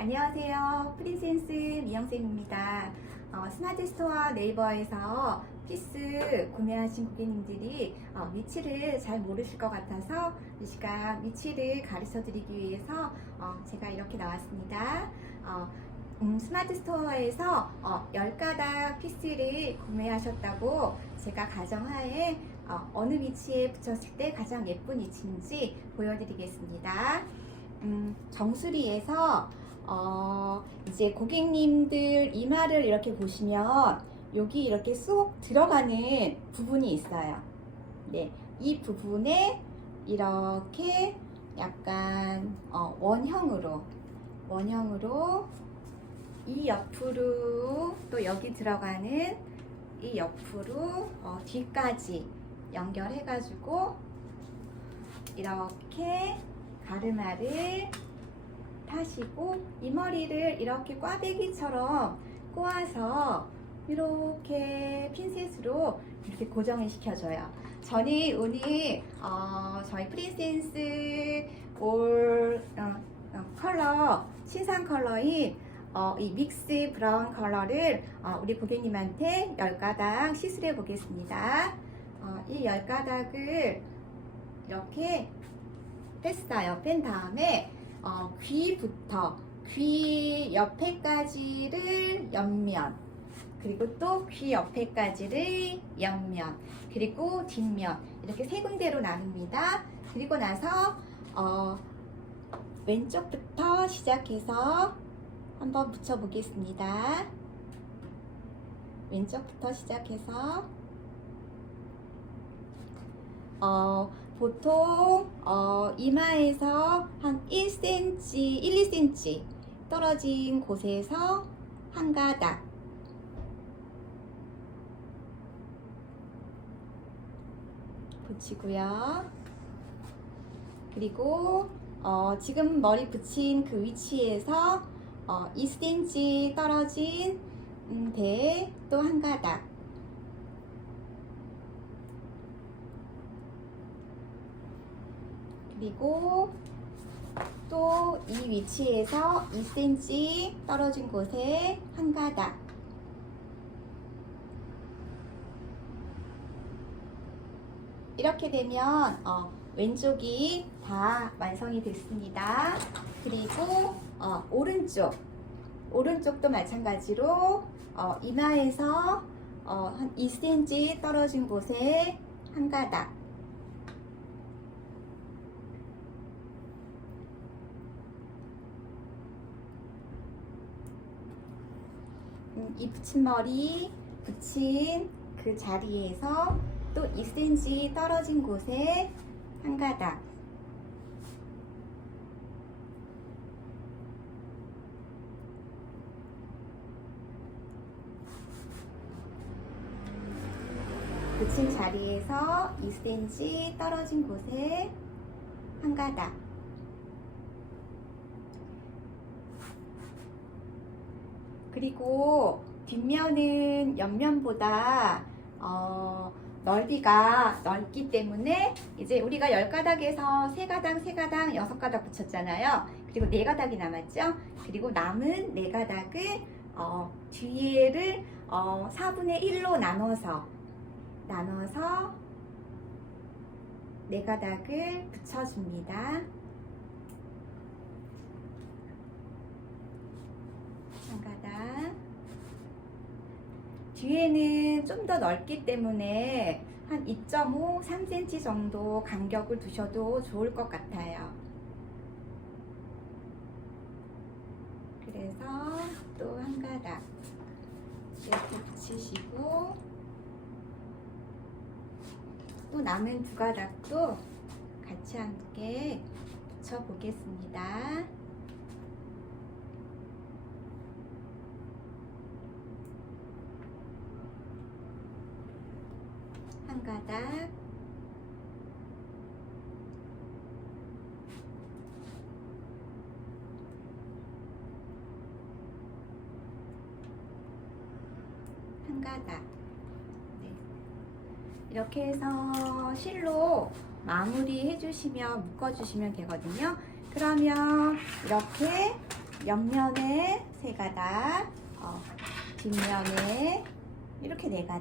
안녕하세요. 프린센스 미영쌤입니다. 어, 스마트 스토어 네이버에서 피스 구매하신 고객님들이 어, 위치를 잘 모르실 것 같아서 이 시간 위치를 가르쳐 드리기 위해서 어, 제가 이렇게 나왔습니다. 어, 음, 스마트 스토어에서 어, 10가닥 피스를 구매하셨다고 제가 가정하에 어, 어느 위치에 붙였을 때 가장 예쁜 위치인지 보여드리겠습니다. 음, 정수리에서 어, 이제 고객님들 이마를 이렇게 보시면 여기 이렇게 쏙 들어가는 부분이 있어요. 네, 이 부분에 이렇게 약간 어, 원형으로 원형으로 이 옆으로 또 여기 들어가는 이 옆으로 어, 뒤까지 연결해가지고 이렇게 가르마를 타시고 이 머리를 이렇게 꽈배기처럼 꼬아서 이렇게 핀셋으로 이렇게 고정을 시켜줘요. 저는 오늘 어, 저희 프린센스 올 어, 어, 컬러 신상 컬러인 어, 이 믹스 브라운 컬러를 어, 우리 고객님한테 10가닥 시술해 보겠습니다. 어, 이 10가닥을 이렇게 뺐어요. 뺀 다음에 어, 귀부터 귀 옆에까지를 옆면 그리고 또 귀 옆에까지를 옆면 그리고 뒷면 이렇게 세 군데로 나눕니다. 그리고 나서 어, 왼쪽부터 시작해서 한번 붙여 보겠습니다. 왼쪽부터 시작해서 어, 보통 어, 이마에서 한 1cm, 1, 2cm 떨어진 곳에서 한 가닥 붙이고요. 그리고 어, 지금 머리 붙인 그 위치에서 어, 2cm 떨어진 음, 데에 또 한 가닥 그리고 또 이 위치에서 2cm 떨어진 곳에 한 가닥. 이렇게 되면 어, 왼쪽이 다 완성이 됐습니다. 그리고 어, 오른쪽. 오른쪽도 마찬가지로 어, 이마에서 어, 한 2cm 떨어진 곳에 한 가닥 음, 이 붙임머리 붙인 그 자리에서 또 2cm 떨어진 곳에 한 가닥. 붙인 자리에서 2cm 떨어진 곳에 한 가닥 그리고 뒷면은 옆면보다 어, 넓이가 넓기 때문에 이제 우리가 10가닥에서 3가닥, 3가닥, 6가닥 붙였잖아요. 그리고 4가닥이 남았죠. 그리고 남은 4가닥을 어, 뒤에를 어, 4분의 1로 나눠서 나눠서 4가닥을 붙여줍니다. 한 가닥. 뒤에는 좀 더 넓기 때문에 한 2.5, 3cm 정도 간격을 두셔도 좋을 것 같아요. 그래서 또 한 가닥 이렇게 붙이시고 또 남은 두 가닥도 같이 함께 붙여 보겠습니다. 한 가닥 한 가닥 네. 이렇게 해서 실로 마무리 해주시면 묶어주시면 되거든요 그러면 이렇게 옆면에 세 가닥, 어, 뒷면에 이렇게 네 가닥.